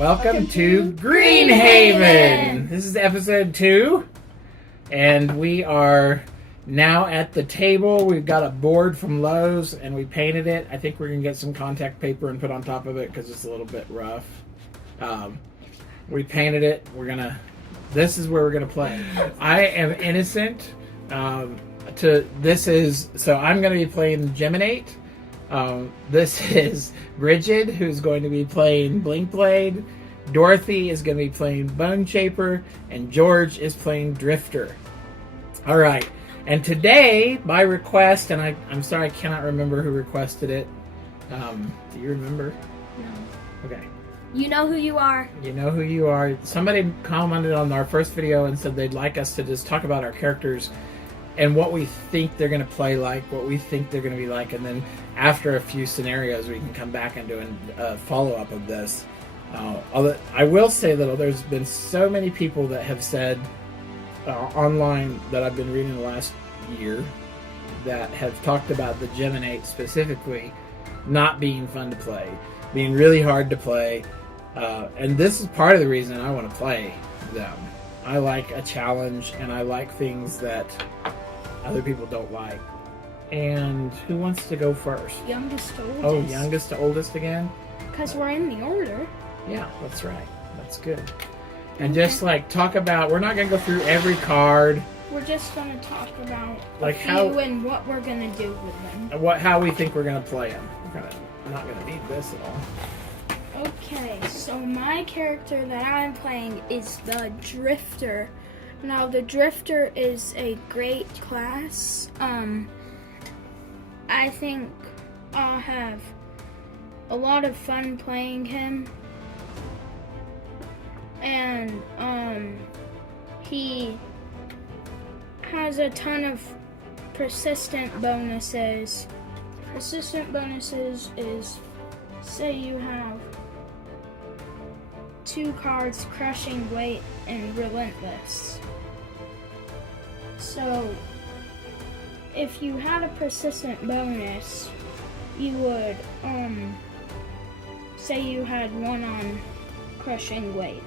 Welcome to Greenhaven! This is episode 2, and we are now at the table. We've got a board from Lowe's, and we painted it. I think we're going to get some contact paper and put on top of it because it's a little bit rough. We painted it. This is where we're going to play. I am innocent. So I'm going to be playing Geminate. This is Bridget, who's going to be playing Blinkblade. Dorothy is going to be playing Bone Shaper, and George is playing Drifter. All right, and today, by request, and I'm sorry, I cannot remember who requested it. Do you remember? No. Okay. You know who you are. You know who you are. Somebody commented on our first video and said they'd like us to just talk about our characters and what we think they're going to play like, what we think they're going to be like, and then after a few scenarios we can come back and do a follow-up of this. Although I will say that there's been so many people that have said online that I've been reading the last year that have talked about the Geminate specifically not being fun to play, being really hard to play, and this is part of the reason I want to play them. I like a challenge, and I like things that other people don't like. And who wants to go first? Youngest to oldest. Oh, youngest to oldest again? Because we're in the order. Yeah, that's right. That's good. And just talk about, we're not going to go through every card. We're just going to talk about how and what we're going to do with them. How we think we're going to play them. I'm not going to need this at all. Okay, so my character that I'm playing is the Drifter. Now, the Drifter is a great class. I think I'll have a lot of fun playing him. And, he has a ton of persistent bonuses. Persistent bonuses is, say you have 2 cards, Crushing Weight and Relentless. So, if you had a persistent bonus, you would, say you had one on Crushing Weight.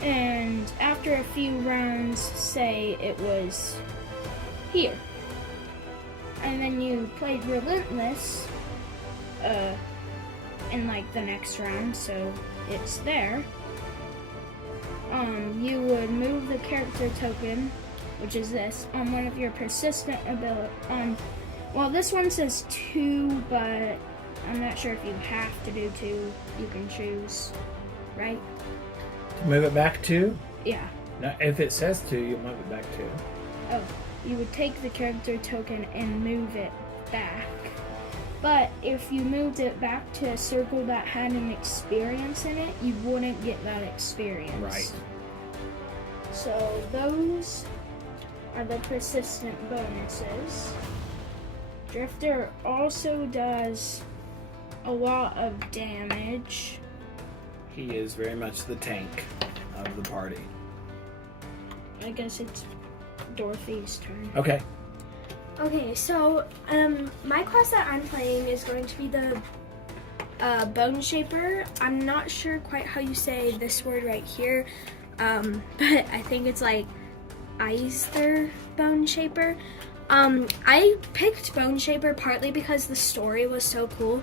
And after a few rounds, say it was here. And then you played Relentless, in the next round, so it's there. You would move the character token, which is this, on one of your persistent ability. Well, this one says 2, but I'm not sure if you have to do 2. You can choose, right? To move it back 2? Yeah. No, if it says 2, you move it back 2. Oh, you would take the character token and move it back. But if you moved it back to a circle that had an experience in it, you wouldn't get that experience. Right. So those are the persistent bonuses. Drifter also does a lot of damage. He is very much the tank of the party. I guess it's Dorothy's turn. Okay. Okay, so my class that I'm playing is going to be the Bone Shaper. I'm not sure quite how you say this word right here, but I think it's Eisther Bone Shaper. I picked Bone Shaper partly because the story was so cool.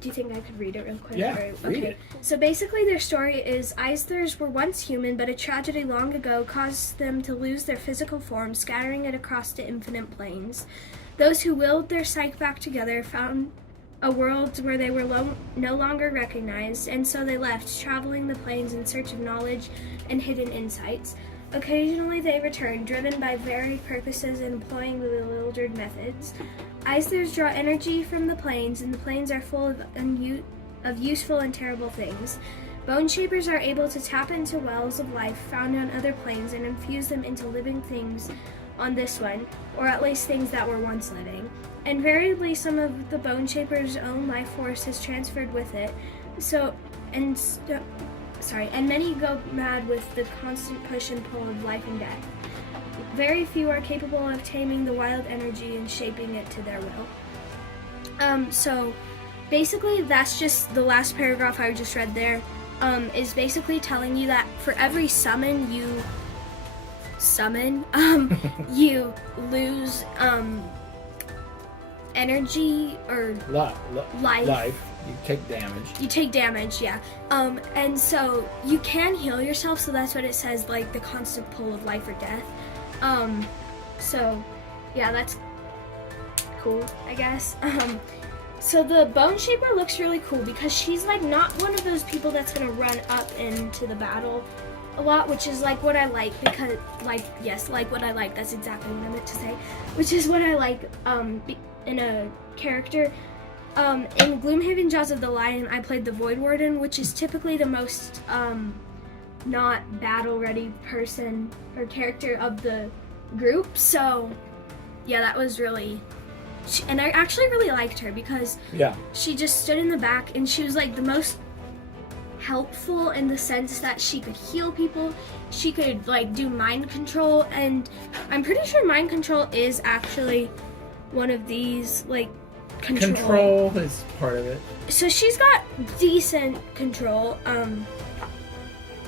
Do you think I could read it real quick? Yeah, okay. read it. So basically their story is Eisthers were once human, but a tragedy long ago caused them to lose their physical form, scattering it across the infinite planes. Those who willed their psyche back together found a world where they were no longer recognized, and so they left, traveling the planes in search of knowledge and hidden insights. Occasionally they returned, driven by varied purposes and employing bewildered methods. Eisthers draw energy from the planes, and the planes are full of useful and terrible things. Bone Shapers are able to tap into wells of life found on other planes and infuse them into living things on this one, or at least things that were once living. Invariably, some of the Bone Shaper's own life force is transferred with it, and many go mad with the constant push and pull of life and death. Very few are capable of taming the wild energy and shaping it to their will. So basically, that's just the last paragraph I just read there. Is basically telling you that for every summon you summon, you lose energy or life. You take damage. You take damage, yeah. And so you can heal yourself, so that's what it says, like the constant pull of life or death. So yeah, that's cool, I guess. So the Bone Shaper looks really cool because she's like not one of those people that's gonna run up into the battle a lot, which is like what I like, because like what I like, that's exactly what I meant to say, which is what I like in a character. In Gloomhaven Jaws of the Lion, I played the Void Warden, which is typically the most not battle ready person or character of the group. So yeah, that was really, and I actually really liked her because she just stood in the back and she was like the most helpful in the sense that she could heal people, she could like do mind control, and I'm pretty sure mind control is actually one of these like control is part of it. So she's got decent control.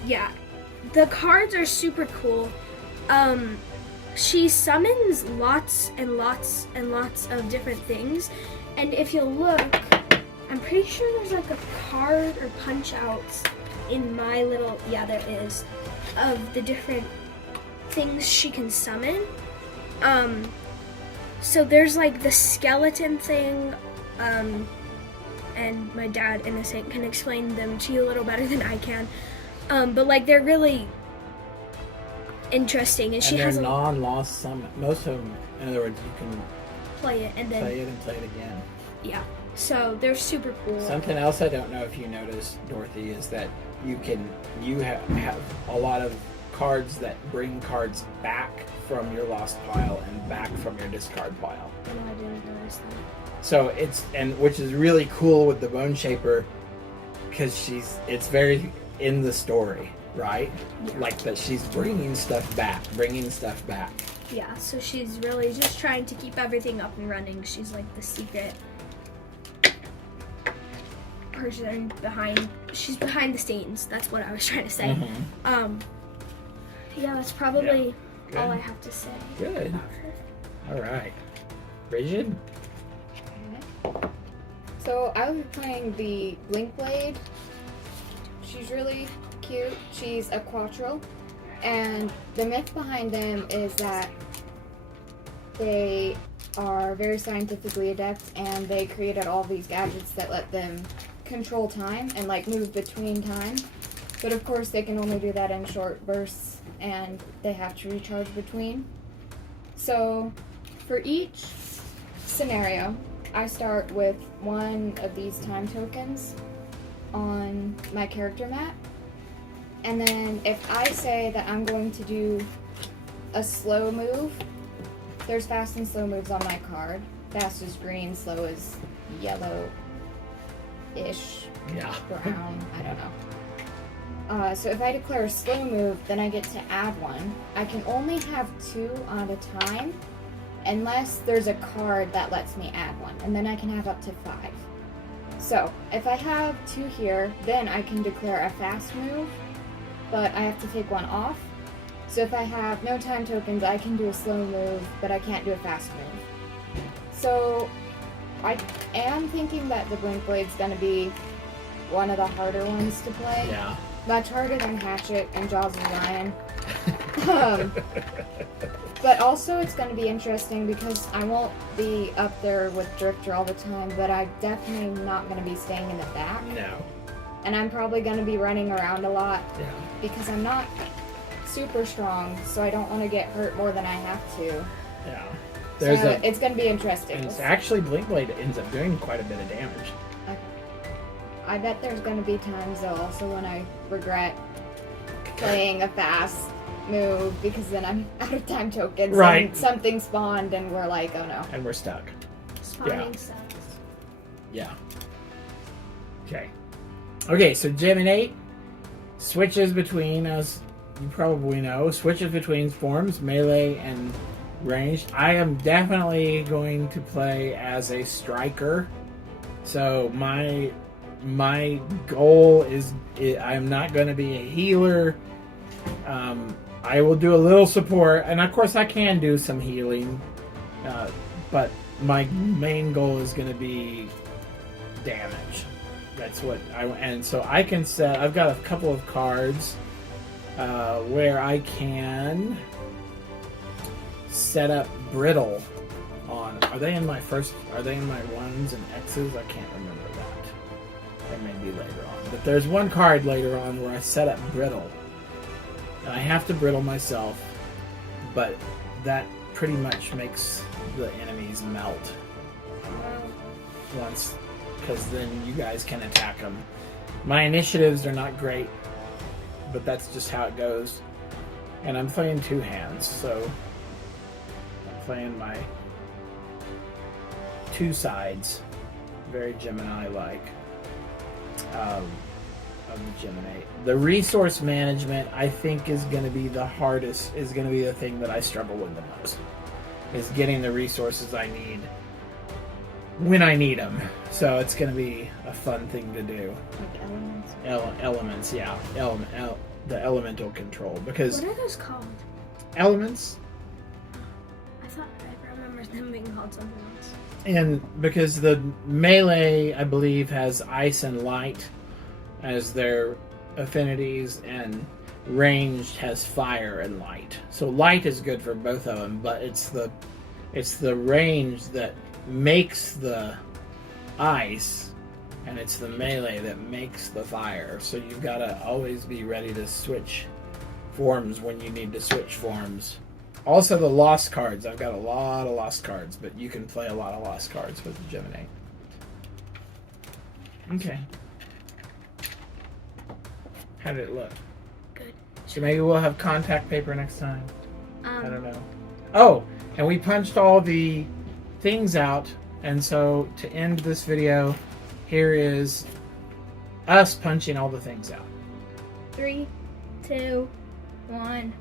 Yeah, the cards are super cool. She summons lots and lots and lots of different things, and if you look, I'm pretty sure there's like a card or punch outs in my little, there is, of the different things she can summon. So there's like the skeleton thing, and my dad, Innocent, can explain them to you a little better than I can. But like they're really interesting, and she has a non-lost summon. Most of them, in other words, you can play it and then play it again. Yeah, so they're super cool. Something else I don't know if you noticed, Dorothy, is that you have a lot of cards that bring cards back from your lost pile and back from your discard pile. No, I didn't notice that. So which is really cool with the Bone Shaper, because it's very in the story, right? Yeah. Like that she's bringing stuff back. Yeah, so she's really just trying to keep everything up and running. She's like the secret person she's behind the scenes. That's what I was trying to say. Mm-hmm. Yeah, that's probably all I have to say. Good. About her. All right. Rigid? So I was playing the Blink Blade. She's really cute. She's a Quattro. And the myth behind them is that they are very scientifically adept, and they created all these gadgets that let them control time and like move between time. But of course they can only do that in short bursts, and they have to recharge between. So for each scenario, I start with one of these time tokens on my character mat. And then if I say that I'm going to do a slow move, there's fast and slow moves on my card. Fast is green, slow is yellow-ish, brown, I don't know. So if I declare a slow move, then I get to add one. I can only have 2 at a time, unless there's a card that lets me add one, and then I can have up to 5. So if I have 2 here, then I can declare a fast move, but I have to take one off. So if I have no time tokens, I can do a slow move, but I can't do a fast move. So I am thinking that the Blink Blade's gonna be one of the harder ones to play. Yeah. Much harder than Hatchet and Jaws of the Lion. But also it's going to be interesting because I won't be up there with Drifter all the time, but I'm definitely not going to be staying in the back. No. And I'm probably going to be running around a lot because I'm not super strong, so I don't want to get hurt more than I have to. Yeah. It's going to be interesting. And it's actually Blink Blade ends up doing quite a bit of damage. I bet there's going to be times though also when I regret playing a fast move because then I'm out of time tokens. Right. And something spawned and we're like, oh no. And we're stuck. Spawning sucks. Yeah. Okay, so Jim and 8 switches between, as you probably know, forms, melee and ranged. I am definitely going to play as a striker. So my goal is I'm not going to be a healer. I will do a little support, and of course I can do some healing, but my main goal is going to be damage. That's what and so I can set. I've got a couple of cards where I can set up brittle on. Are they in my ones and X's? I can't remember that. They may be later on, but there's one card later on where I set up brittle. And I have to brittle myself, but that pretty much makes the enemies melt once, because then you guys can attack them. My initiatives are not great, but that's just how it goes. And I'm playing two hands, so I'm playing my two sides, very Gemini-like. Of the Gemini. The resource management, I think, is going to be the hardest, is going to be the thing that I struggle with the most, is getting the resources I need when I need them. So it's going to be a fun thing to do. Like elements. Elements, yeah. The elemental control. Because What are those called? elements, I thought I remember them being called something else. and because the melee, I believe, has ice and light as their affinities, and ranged has fire and light. So light is good for both of them, but it's the range that makes the ice, and it's the melee that makes the fire. So you've got to always be ready to switch forms when you need to switch forms. Also the lost cards. I've got a lot of lost cards, but you can play a lot of lost cards with the Gemini. Okay. How did it look? Good. So maybe we'll have contact paper next time. I don't Um, know. Oh, and we punched all the things out, and so to end this video, here is us punching all the things out. 3, 2, 1.